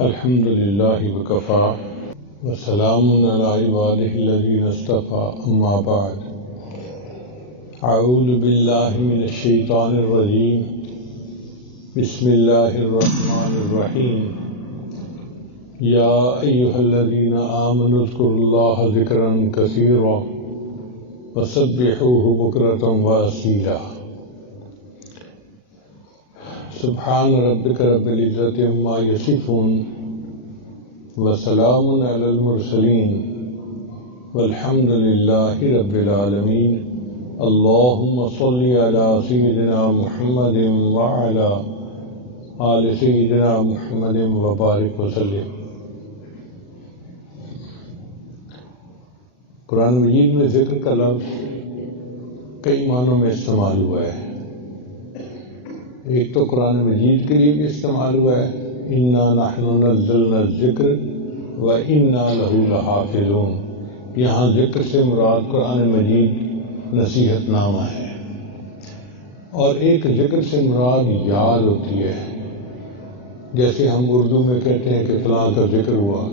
الحمد لله وكفى وسلام على عباده الذين اصطفى أما بعد أعوذ بالله من الشيطان الرجيم بسم الله الرحمن الرحيم يا أيها الذين آمنوا اذكروا الله ذكرا كثيرا وسبحوه بكرة وأصيلا سبحان ربك رب العزة عما يصفون وسلام على المرسلين والحمد لله رب العالمين اللهم صل على سيدنا محمد وعلى آل سيدنا محمد وبارك وسلم۔ قرآن مجید میں ذکر کا لفظ کئی معنوں میں استعمال ہوا ہے۔ ایک تو قرآن مجید کے لیے بھی استعمال ہوا ہے، اِنَّا نَحْنُ نَزَّلْنَا الذِّكْرَ وَإِنَّا لَهُ لَحَافِظُونَ۔ یہاں ذکر سے مراد قرآن مجید نصیحت نامہ ہے، اور ایک ذکر سے مراد یاد ہوتی ہے۔ جیسے ہم اردو میں کہتے ہیں کہ فلاں کا ذکر ہوا،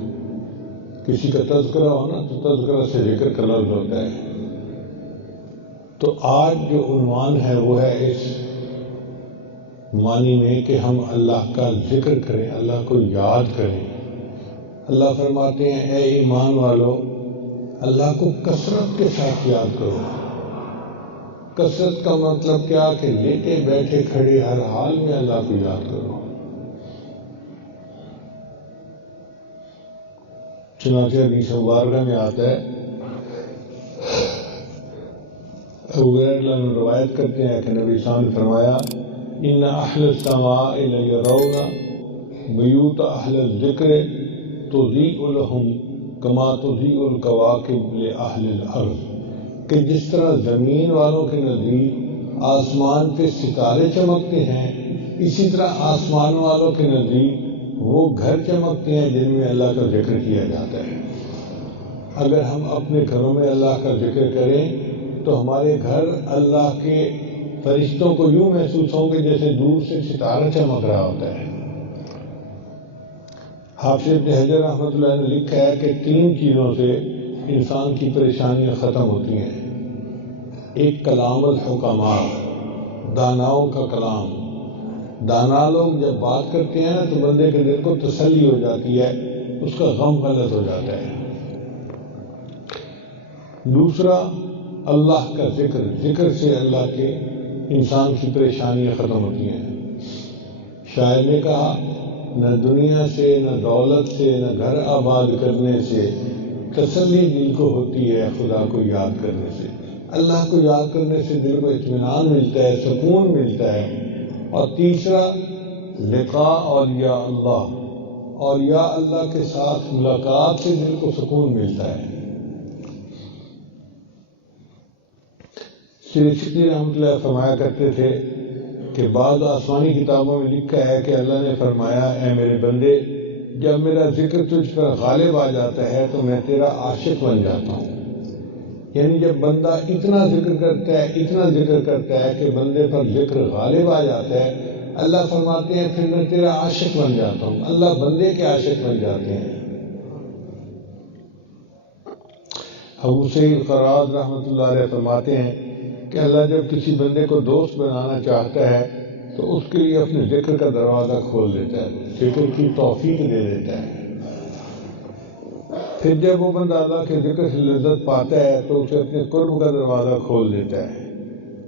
کسی کا تذکرہ ہو نا تو تذکرہ سے ذکر کا لفظ ہوتا ہے۔ تو آج جو عنوان ہے وہ ہے اس معنی میں کہ ہم اللہ کا ذکر کریں، اللہ کو یاد کریں۔ اللہ فرماتے ہیں اے ایمان والو، اللہ کو کثرت کے ساتھ یاد کرو۔ کثرت کا مطلب کیا کہ لیٹے بیٹھے کھڑے ہر حال میں اللہ کو یاد کرو۔ چنانچہ حدیث مبارکہ میں آتا ہے، ابو ہریرہ نے روایت کرتے ہیں کہ نبی صلی اللہ علیہ وسلم نے فرمایا ان اہل السماء لیرون بیوت اہل الذکر تضیء لهم کما تضیء الکواکب لاہل الارض، کہ جس طرح زمین والوں کے نزدیک آسمان پہ ستارے چمکتے ہیں، اسی طرح آسمان والوں کے نزدیک وہ گھر چمکتے ہیں جن میں اللہ کا ذکر کیا جاتا ہے۔ اگر ہم اپنے گھروں میں اللہ کا ذکر کریں تو ہمارے گھر اللہ کے فرشتوں کو یوں محسوس ہوں گے جیسے دور سے ستارہ چمک رہا ہوتا ہے۔ حافظ ابن حجر رحمۃ اللہ نے لکھا ہے کہ 3 چیزوں سے انسان کی پریشانیاں ختم ہوتی ہیں۔ ایک کلام الحکماء، داناؤں کا کلام۔ دانا لوگ جب بات کرتے ہیں نا تو بندے کے دل کو تسلی ہو جاتی ہے، اس کا غم غلط ہو جاتا ہے۔ دوسرا اللہ کا ذکر، ذکر سے اللہ کے انسان کی پریشانیاں ختم ہوتی ہیں۔ شاعر نے کہا نہ دنیا سے، نہ دولت سے، نہ گھر آباد کرنے سے تسلی دل کو ہوتی ہے خدا کو یاد کرنے سے۔ اللہ کو یاد کرنے سے دل کو اطمینان ملتا ہے، سکون ملتا ہے۔ اور تیسرا لقاء اولیاء اللہ، اولیاء اللہ کے ساتھ ملاقات سے دل کو سکون ملتا ہے۔ سیدی رحمۃ اللہ فرمایا کرتے تھے کہ بعض آسمانی کتابوں میں لکھا ہے کہ اللہ نے فرمایا اے میرے بندے، جب میرا ذکر تجھ پر غالب آ جاتا ہے تو میں تیرا عاشق بن جاتا ہوں۔ یعنی جب بندہ اتنا ذکر کرتا ہے، اتنا ذکر کرتا ہے کہ بندے پر ذکر غالب آ جاتا ہے، اللہ فرماتے ہیں پھر میں تیرا عاشق بن جاتا ہوں۔ اللہ بندے کے عاشق بن جاتے ہیں۔ ابو سعید خراز رحمۃ اللہ علیہ فرماتے ہیں کہ اللہ جب کسی بندے کو دوست بنانا چاہتا ہے تو اس کے لیے اپنے ذکر کا دروازہ کھول دیتا ہے، ذکر کی توفیق دے دیتا ہے۔ پھر جب وہ بندہ اللہ کے ذکر سے لذت پاتا ہے تو اسے اپنے قرب کا دروازہ کھول دیتا ہے۔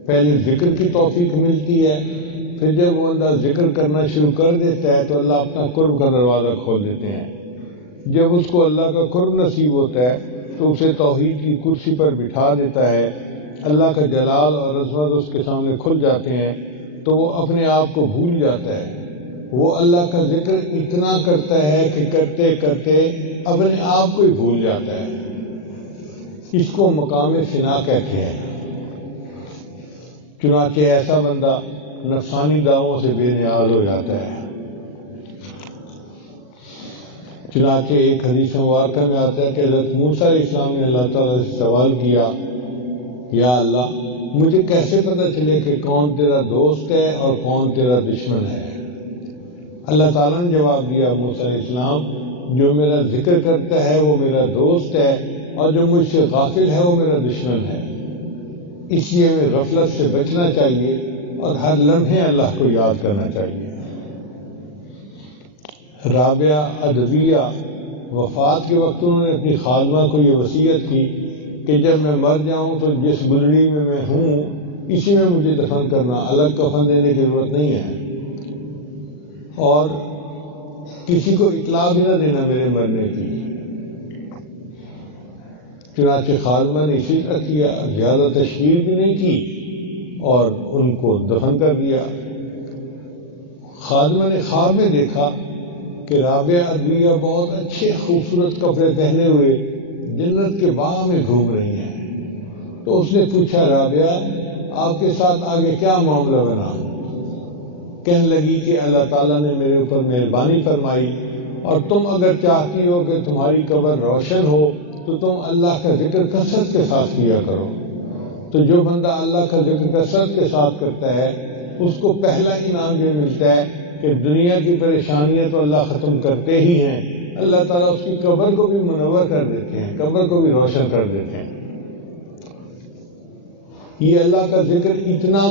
پہلے ذکر کی توفیق ملتی ہے، پھر جب وہ بندہ ذکر کرنا شروع کر دیتا ہے تو اللہ اپنا قرب کا دروازہ کھول دیتے ہیں۔ جب اس کو اللہ کا قرب نصیب ہوتا ہے تو اسے توحید کی کرسی پر بٹھا دیتا ہے، اللہ کا جلال اور عظمت اس کے سامنے کھل جاتے ہیں تو وہ اپنے آپ کو بھول جاتا ہے۔ وہ اللہ کا ذکر اتنا کرتا ہے کہ کرتے کرتے اپنے آپ کو ہی بھول جاتا ہے۔ اس کو مقام فنا کہتے ہیں۔ چنانچہ ایسا بندہ نفسانی دعووں سے بے نیاز ہو جاتا ہے۔ چنانچہ ایک حدیث مبارکہ میں آتا ہے کہ حضرت موسیٰ علیہ السلام نے اللہ تعالیٰ سے سوال کیا یا اللہ مجھے کیسے پتہ چلے کہ کون تیرا دوست ہے اور کون تیرا دشمن ہے؟ اللہ تعالیٰ نے جواب دیا موسیٰ علیہ السلام، جو میرا ذکر کرتا ہے وہ میرا دوست ہے، اور جو مجھ سے غافل ہے وہ میرا دشمن ہے۔ اس لیے ہمیں غفلت سے بچنا چاہیے اور ہر لمحے اللہ کو یاد کرنا چاہیے۔ رابعہ ادویہ وفات کے وقت انہوں نے اپنی خادمہ کو یہ وصیت کی کہ جب میں مر جاؤں تو جس گلڑی میں میں ہوں اسی میں مجھے دفن کرنا، الگ کفن دینے کی ضرورت نہیں ہے، اور کسی کو اطلاع بھی نہ دینا میرے مرنے کی۔ چنانچہ خادمہ نے اسی طرح کیا، زیادہ تشہیر بھی نہیں کی اور ان کو دفن کر دیا۔ خادمہ نے خواب میں دیکھا کہ رابعہ ادویہ بہت اچھے خوبصورت کپڑے پہنے ہوئے جنت کے باغ میں گھوم رہی ہیں۔ تو اس نے پوچھا، رابعہ آپ کے ساتھ آگے کیا معاملہ بنا؟ کہنے لگی کہ اللہ تعالیٰ نے میرے اوپر مہربانی فرمائی، اور تم اگر چاہتی ہو کہ تمہاری قبر روشن ہو تو تم اللہ کا ذکر کثرت کے ساتھ کیا کرو۔ تو جو بندہ اللہ کا ذکر کثرت کے ساتھ کرتا ہے اس کو پہلا انعام یہ ملتا ہے کہ دنیا کی پریشانیاں تو اللہ ختم کرتے ہی ہیں، اللہ تعالیٰ اس کی قبر کو بھی منور کر دیتے ہیں، قبر کو بھی روشن کر دیتے ہیں۔ یہ اللہ کا ذکر اتنا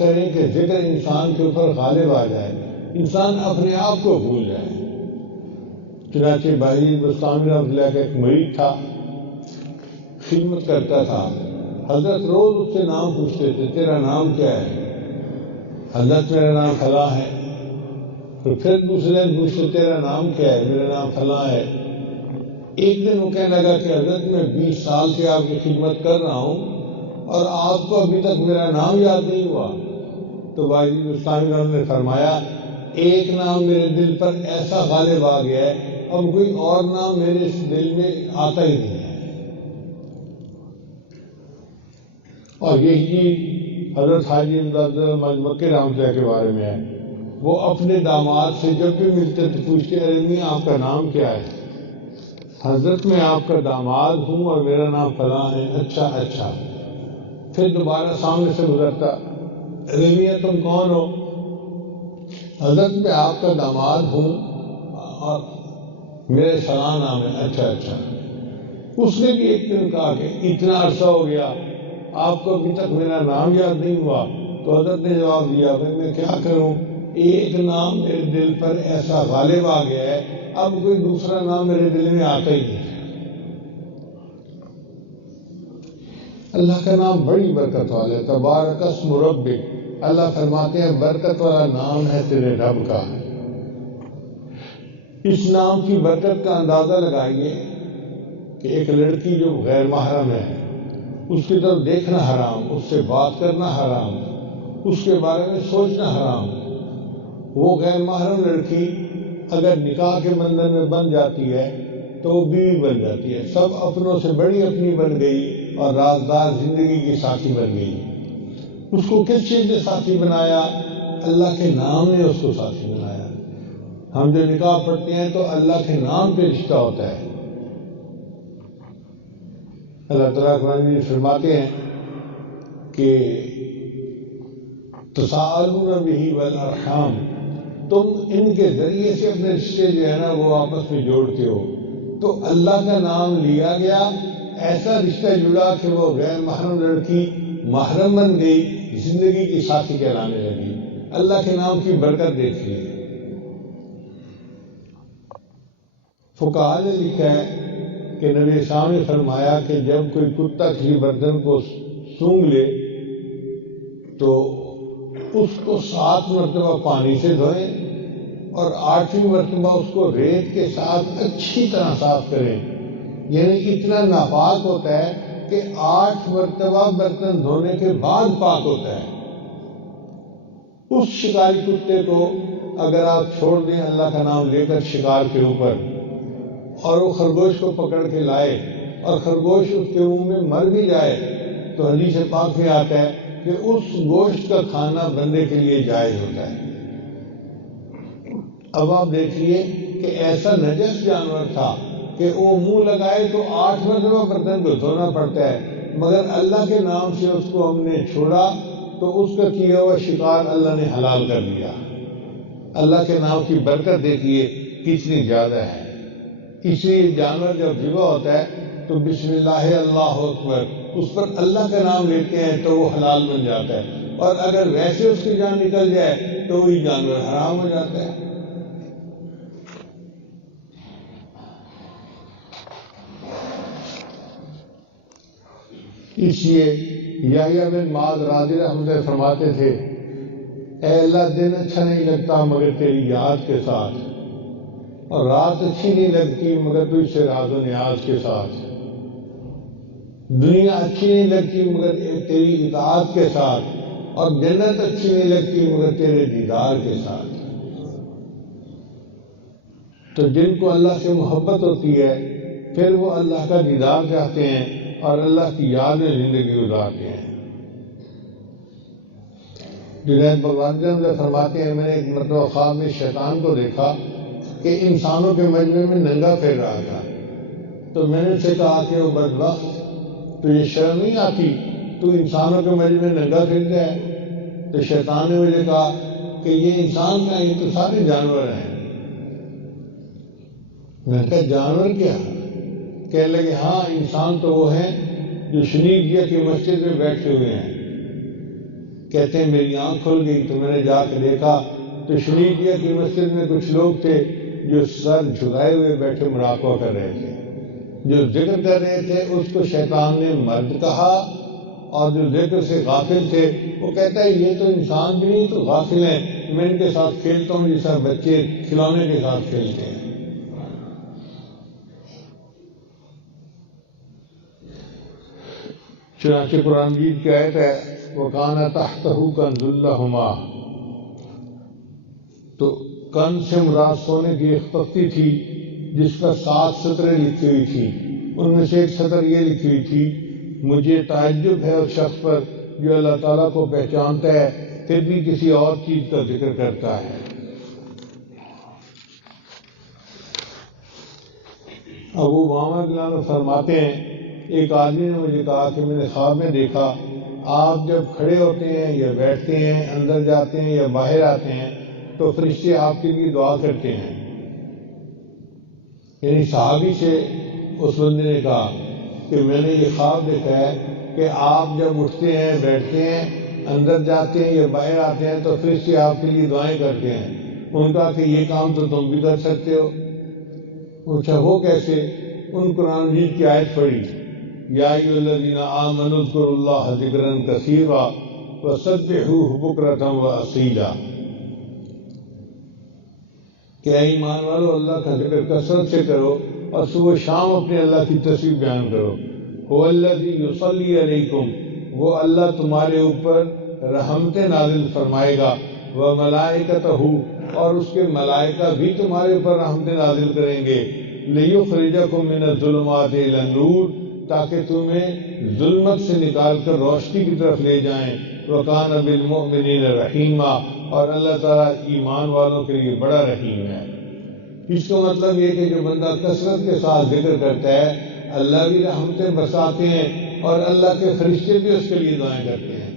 کریں کہ ذکر انسان کے اوپر غالب آ جائے، انسان اپنے آپ کو بھول جائے۔ چنانچہ باجی بستانی رحمۃ اللہ کا ایک مرید تھا، خدمت کرتا تھا، حضرت روز اس سے نام پوچھتے تھے، تیرا نام کیا ہے؟ حضرت میرا نام فلاں ہے۔ پھر دوسرے دن پوچھتے، تیرا نام کیا ہے؟ میرا نام فلاں ہے۔ ایک دن وہ کہنے لگا کہ حضرت میں 20 سال سے آپ کی خدمت کر رہا ہوں اور آپ کو ابھی تک میرا نام یاد نہیں ہوا۔ تو باجی بستانی رحمۃ اللہ نے فرمایا، ایک نام میرے دل پر ایسا غالب آ گیا ہے، اب کوئی اور نام میرے اس دل میں آتا ہی نہیں ہے۔ اور یہی حضرت حاجی امداد مکی رحمۃ اللہ کے بارے میں ہے، وہ اپنے داماد سے جب بھی ملتے تو پوچھتے، ارے میاں آپ کا نام کیا ہے؟ حضرت میں آپ کا داماد ہوں اور میرا نام فلاں ہے۔ اچھا۔ پھر دوبارہ سامنے سے گزرتا، ارے میاں تم کون ہو؟ حضرت میں آپ کا داماد ہوں اور میرے فلاں نام ہے۔ اچھا۔ اس نے بھی ایک دن کہا کہ اتنا عرصہ ہو گیا آپ کو ابھی تک میرا نام یاد نہیں ہوا۔ تو حضرت نے جواب دیا، بھائی میں کیا کروں، ایک نام میرے دل پر ایسا غالب آ گیا ہے، اب کوئی دوسرا نام میرے دل میں آتا ہی نہیں ہے۔ اللہ کا نام بڑی برکت والا ہے، تبارک اسم ربک، اللہ فرماتے ہیں برکت والا نام ہے تیرے رب کا۔ اس نام کی برکت کا اندازہ لگائیے کہ ایک لڑکی جو غیر محرم ہے اس کی طرف دیکھنا حرام، اس سے بات کرنا حرام، اس کے بارے میں سوچنا حرام، وہ غیر محرم لڑکی اگر نکاح کے بندھن میں بن جاتی ہے تو وہ بیوی بن جاتی ہے، سب اپنوں سے بڑی اپنی بن گئی اور رازدار زندگی کی ساتھی بن گئی۔ اس کو کس چیز نے ساتھی بنایا؟ اللہ کے نام نے اس کو ساتھی بنایا۔ ہم جو نکاح پڑھتے ہیں تو اللہ کے نام پہ رشتہ ہوتا ہے۔ اللہ تعالیٰ قرآن میں فرماتے ہیں کہ تساءلون بہ والارحام، تم ان کے ذریعے سے اپنے رشتے جو ہے نا وہ آپس میں جوڑتے ہو۔ تو اللہ کا نام لیا گیا، ایسا رشتہ جڑا کہ وہ غیر محرم لڑکی محرم بن گئی، زندگی کی ساتھی کہلانے لگی۔ اللہ کے نام کی برکت دیکھیے۔ فقہاء نے لکھا ہے کہ نبی صاحب نے فرمایا کہ جب کوئی کتا کسی برتن کو سونگھ لے تو اس کو 7 مرتبہ پانی سے دھوئیں اور 8ویں مرتبہ اس کو ریت کے ساتھ اچھی طرح صاف کریں، یعنی اتنا ناپاک ہوتا ہے کہ 8 مرتبہ برتن دھونے کے بعد پاک ہوتا ہے۔ اس شکاری کتے کو اگر آپ چھوڑ دیں اللہ کا نام لے کر شکار کے اوپر، اور وہ خرگوش کو پکڑ کے لائے اور خرگوش اس کے منہ میں مر بھی جائے، تو حدیث پاک میں آتا ہے کہ اس گوشت کا کھانا بندے کے لیے جائز ہوتا ہے۔ اب آپ دیکھیے کہ ایسا نجس جانور تھا کہ وہ منہ لگائے تو 8 مرتبہ برتن کو دھونا پڑتا ہے، مگر اللہ کے نام سے اس کو ہم نے چھوڑا تو اس کا کیا ہوا شکار اللہ نے حلال کر دیا۔ اللہ کے نام کی برکت دیکھیے کتنی زیادہ ہے۔ اس لیے جانور جب ذبح ہوتا ہے تو بسم اللہ اللہ اکبر اس پر اللہ کا نام لیتے ہیں تو وہ حلال بن جاتا ہے، اور اگر ویسے اس کی جان نکل جائے تو وہی جانور حرام ہو جاتا ہے۔ اس لیے یحییٰ بن معاذ رضی اللہ عنہ فرماتے تھے، اے اللہ دن اچھا نہیں لگتا مگر تیری یاد کے ساتھ، اور رات اچھی نہیں لگتی مگر تجھ سے راز و نیاز کے ساتھ، دنیا اچھی نہیں لگتی مگر تیری اطاعت کے ساتھ، اور جنت اچھی نہیں لگتی مگر تیرے دیدار کے ساتھ۔ تو جن کو اللہ سے محبت ہوتی ہے پھر وہ اللہ کا دیدار چاہتے ہیں اور اللہ کی یاد میں زندگی گزارتے ہیں۔ جنید بغدادی فرماتے ہیں، میں نے ایک مرتبہ خواب میں شیطان کو دیکھا کہ انسانوں کے مجمع میں ننگا پھر رہا تھا، تو میں نے اسے کہا کہ وہ بدبخت، تجھے شرم نہیں آتی تو انسانوں کے مجمع میں ننگا پھرتا ہے؟ تو شیطان نے مجھے کہا کہ یہ انسان کا یہ تو سارے جانور ہیں۔ میں نے کہا جانور کیا؟ کہنے لگے ہاں انسان تو وہ ہیں جو شنیجیہ کی مسجد میں بیٹھے ہوئے ہیں۔ کہتے ہیں میری آنکھ کھل گئی تو میں نے جا کے دیکھا تو شنیجیہ کی مسجد میں کچھ لوگ تھے جو سر جھکائے ہوئے بیٹھے مراقبہ کر رہے تھے، جو ذکر کر رہے تھے اس کو شیطان نے مرد کہا، اور جو ذکر سے غافل تھے وہ کہتا ہے یہ تو انسان بھی نہیں تو غافل ہیں، میں ان کے ساتھ کھیلتا ہوں جیسا بچے کھلونے کے ساتھ کھیلتے ہیں۔ چنانچہ قرآن مجید کی آیت ہے وَكَانَ تَحْتَهُ كَنْزٌ لَهُمَا، تو کنز سے مراد سونے کی ایک تختی تھی جس پر 7 سطریں لکھی ہوئی تھی، ان میں سے ایک سطر یہ لکھی ہوئی تھی، مجھے تعجب ہے اس شخص پر جو اللہ تعالیٰ کو پہچانتا ہے پھر بھی کسی اور چیز کا ذکر کرتا ہے۔ ابو امامہ رضی اللہ عنہ فرماتے ہیں، ایک آدمی نے مجھے کہا کہ میں نے خواب میں دیکھا آپ جب کھڑے ہوتے ہیں یا بیٹھتے ہیں، اندر جاتے ہیں یا باہر آتے ہیں تو فرشتے آپ کے لیے دعا کرتے ہیں۔ یعنی صحابی سے اس بندے نے کہا کہ میں نے یہ خواب دیکھا ہے کہ آپ جب اٹھتے ہیں، بیٹھتے ہیں، اندر جاتے ہیں یا باہر آتے ہیں تو فرشتے آپ کے لیے دعائیں کرتے ہیں۔ ان کا کہ یہ کام تو تم بھی کر سکتے ہو۔ پوچھا وہ کیسے؟ ان قرآن مجید کی آیت پڑھی، یا ایھا الذین آمنوا اذکروا اللہ ذکرا کثیرا وسبحوہ بکرۃ واصیلا، کہ اے ایمان والو اللہ کا ذکر کثرت سے کرو اور صبح و شام اپنے اللہ کی تسبیح بیان کرو۔ هو الذی یصلی علیکم، وہ اللہ تمہارے اوپر رحمتیں نازل فرمائے گا، وملائکتہ، اور اس کے ملائکہ بھی تمہارے اوپر رحمتیں نازل کریں گے، لیخرجکم من الظلمات الی النور، تاکہ تمہیں ظلمت سے نکال کر روشنی کی طرف لے جائیں، وکان بالمؤمنین رحیما، اور اللہ تعالیٰ ایمان والوں کے لیے بڑا رحیم ہے۔ اس کا مطلب یہ کہ جو بندہ کثرت کے ساتھ ذکر کرتا ہے اللہ بھی رحمتیں برساتے ہیں اور اللہ کے فرشتے بھی اس کے لیے دعائیں کرتے ہیں۔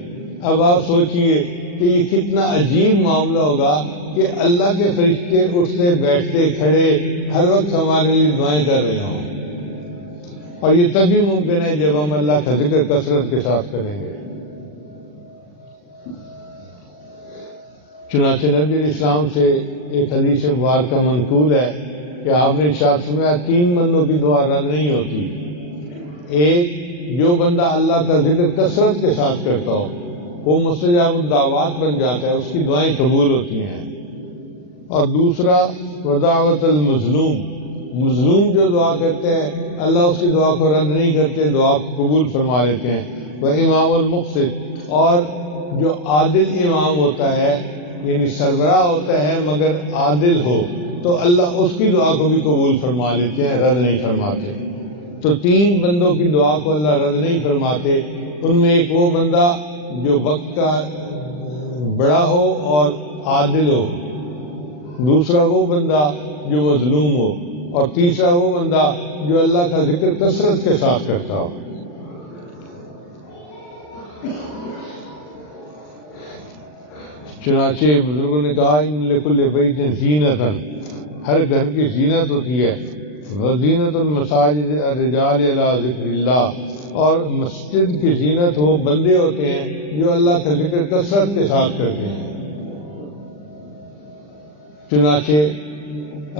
اب آپ سوچئے کہ یہ کتنا عجیب معاملہ ہوگا کہ اللہ کے فرشتے اٹھتے بیٹھتے کھڑے ہر وقت ہمارے لیے دعائیں کر رہے ہوں، اور یہ تبھی ممکن ہے جب ہم اللہ کا ذکر کثرت کے ساتھ کریں گے۔ چنانچہ نبی علیہ السلام سے ایک حدیث مبارکہ منقول ہے کہ آپ نے ارشاد فرمایا 3 بندوں کی دعا رد نہیں ہوتی، ایک جو بندہ اللہ کا ذکر کثرت کے ساتھ کرتا ہو وہ مستجاب الدعوات بن جاتا ہے، اس کی دعائیں قبول ہوتی ہیں، اور دوسرا ودعوت المظلوم، مظلوم جو دعا کرتے ہیں اللہ اس کی دعا کو رد نہیں کرتے، دعا کو قبول فرما لیتے ہیں، وہ امام المقسط، اور جو عادل امام ہوتا ہے یعنی سربراہ ہوتا ہے مگر عادل ہو تو اللہ اس کی دعا کو بھی قبول فرما لیتے ہیں، رد نہیں فرماتے۔ تو 3 بندوں کی دعا کو اللہ رد نہیں فرماتے، ان میں ایک وہ بندہ جو وقت کا بڑا ہو اور عادل ہو، دوسرا وہ بندہ جو مظلوم ہو، اور تیسرا وہ بندہ جو اللہ کا ذکر کثرت کے ساتھ کرتا ہو۔ چنانچہ بزرگوں نے کہا ان لکل بیت زینۃ، ہر گھر کی زینت ہوتی ہے، وزینت المساجد الرجال علی ذکر اللہ، اور مسجد کی زینت وہ بندے ہوتے ہیں جو اللہ کا ذکر کثرت کے ساتھ کرتے ہیں۔ چنانچہ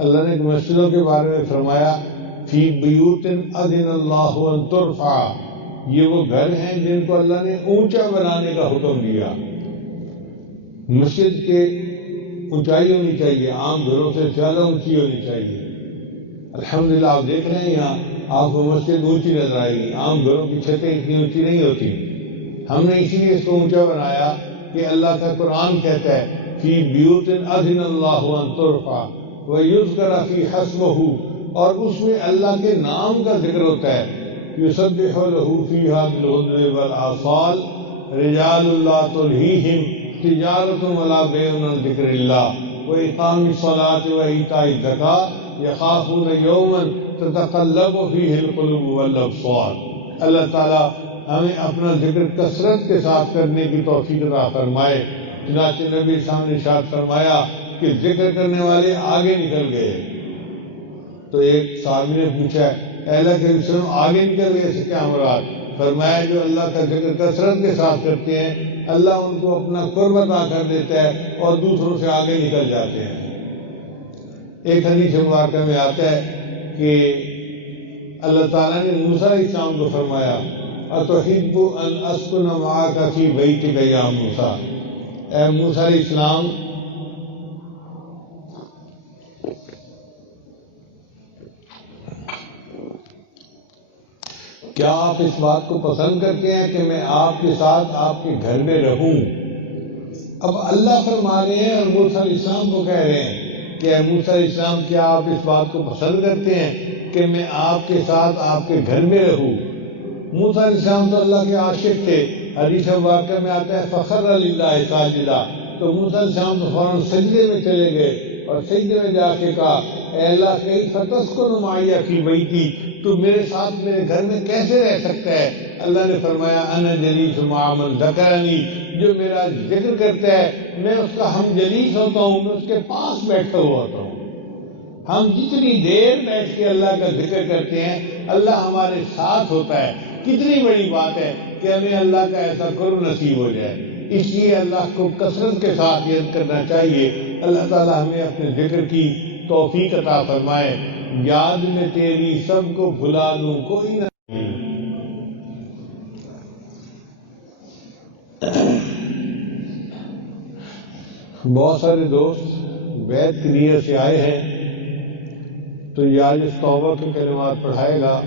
اللہ نے مسجدوں کے بارے میں فرمایا فی بیوت اذن اللہ ان ترفع، یہ وہ گھر ہیں جن کو اللہ نے اونچا بنانے کا حکم دیا۔ مسجد کے اونچائی ہونی چاہیے، عام گھروں سے زیادہ اونچی ہونی چاہیے۔ الحمدللہ آپ دیکھ رہے ہیں یہاں آپ کو مسجد اونچی نظر آئے گی، عام گھروں کی چھتیں اتنی اونچی نہیں ہوتی۔ ہم نے اسی لیے اس کو اونچا بنایا کہ اللہ کا قرآن کہتا ہے فی بیوت اذن اللہ ان ترفع ویذکر فی حسبہ، اور اس میں اللہ کے نام کا ذکر ہوتا ہے، یسبح لہ فیہا بالغدو والآصال رجال لا تلہیہم تجارت ولا بیع عن ذکر اللہ واقام الصلاۃ وایتاء الزکاۃ یخافون یوما تتقلب فیہ القلوب والابصار۔ اللہ تعالیٰ ہمیں اپنا ذکر کثرت کے ساتھ کرنے کی توفیق عطا فرمائے۔ چنانچہ نبی صاحب نے ارشاد فرمایا کہ ذکر کرنے والے آگے نکل گئے۔ تو ایک صحابی نے پوچھا اے اللہ کے رسول آگے نکل گئے سے کیا مراد؟ فرمایا جو اللہ کا ذکر کثرت کے ساتھ کرتے ہیں اللہ ان کو اپنا قرب عطا کر دیتا ہے اور دوسروں سے آگے نکل جاتے ہیں۔ ایک حدیث مبارکہ میں آتا ہے کہ اللہ تعالیٰ نے موسیٰ علیہ السلام کو فرمایا اتحب ان اسکن معاک فی بیتک یا موسیٰ، اے موسیٰ علیہ السلام کیا آپ اس بات کو پسند کرتے ہیں کہ میں آپ کے ساتھ آپ کے گھر میں رہوں؟ اب اللہ فرما رہے ہیں اور موسیٰ علیہ السلام کو کہہ رہے ہیں کہ اے موسیٰ علیہ السلام کیا آپ اس بات کو پسند کرتے ہیں کہ میں آپ کے ساتھ آپ کے گھر میں رہوں؟ موسیٰ علیہ السلام تو اللہ کے عاشق تھے، حدیث مبارکہ میں آتا ہے فخر للہ ساجدہ، تو موسیٰ علیہ السلام تو فوراً سجدے میں چلے گئے اور سجدے میں جا کے کہا اے اللہ کیف تسکن معی فی بیتی، تو میرے ساتھ میرے گھر میں کیسے رہ سکتا ہے؟ اللہ نے فرمایا انا جلیس مع من ذکرنی، جو میرا ذکر کرتا ہے میں اس کا ہم جلیس ہوتا ہوں، میں اس کے پاس بیٹھا ہوا ہوتا ہوں۔ ہم جتنی دیر بیٹھ کے اللہ کا ذکر کرتے ہیں اللہ ہمارے ساتھ ہوتا ہے۔ کتنی بڑی بات ہے کہ ہمیں اللہ کا ایسا قرب نصیب ہو جائے۔ اس لیے اللہ کو کثرت کے ساتھ یاد کرنا چاہیے۔ اللہ تعالی ہمیں اپنے ذکر کی توفیق عطا فرمائے۔ یاد میں تیری سب کو بھلا لوں کوئی نہ، بہت سارے دوست بیت کی نیت سے آئے ہیں تو یہ آج اس توبہ کے کلمات پڑھائے گا،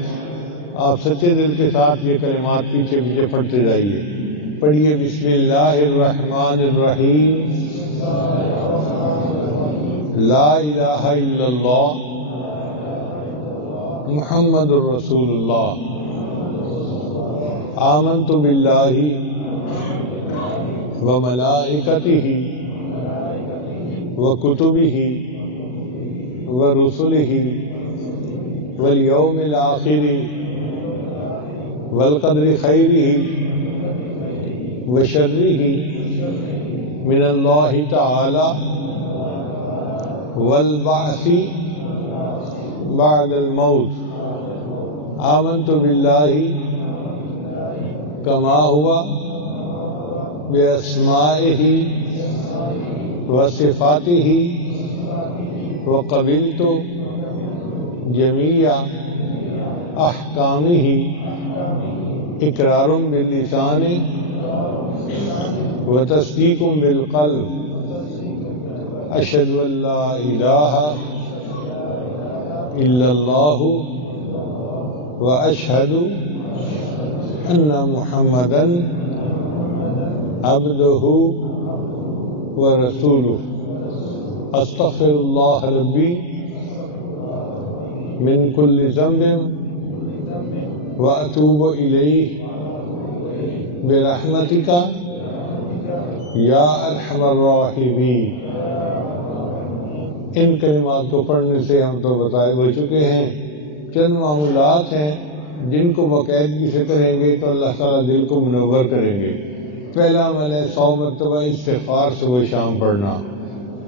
آپ سچے دل کے ساتھ یہ کلمات پیچھے پیچھے پڑھتے جائیے۔ پڑھیے بسم اللہ الرحمن الرحیم، لا الہ الا اللہ محمد الرسول اللہ، آمنت باللہ وملائکتہ وکتبہ ورسلہ والیوم الآخر والقدر خیرہ وشرہ من اللہ تعالی والبعث بعد الموت، آمنت باللہ کما ہوا باسمائہ وصفاتہ وقبلت جمیع احکامہ اقرار باللسان وتصدیق بالقلب، اشہد ان لا الہ الا اللہ واشہد ان محمدا عبدہ ورسولہ، استغفر اللہ ربی من کل ذنب واتوب الیہ برحمتک یا ارحم الراحمین۔ ان کلمات کو پڑھنے سے ہم تو بتائے ہو چکے ہیں، چند معمولات ہیں جن کو باقاعدگی سے کریں گے تو اللہ تعالیٰ دل کو منور کریں گے۔ پہلا عمل ہے 100 مرتبہ استغفار صبح شام پڑھنا،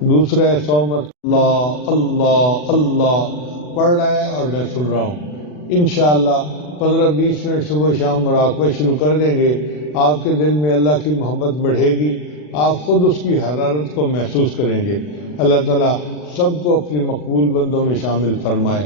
دوسرا ہے 100 مرتبہ اللہ اللہ اللہ پڑھ رہا ہے اور میں سن رہا ہوں۔ انشاءاللہ 15-20 منٹ صبح شام مراقبہ شروع کر دیں گے، آپ کے دل میں اللہ کی محبت بڑھے گی، آپ خود اس کی حرارت کو محسوس کریں گے۔ اللہ تعالیٰ سب کو اپنے مقبول بندوں میں شامل فرمائے۔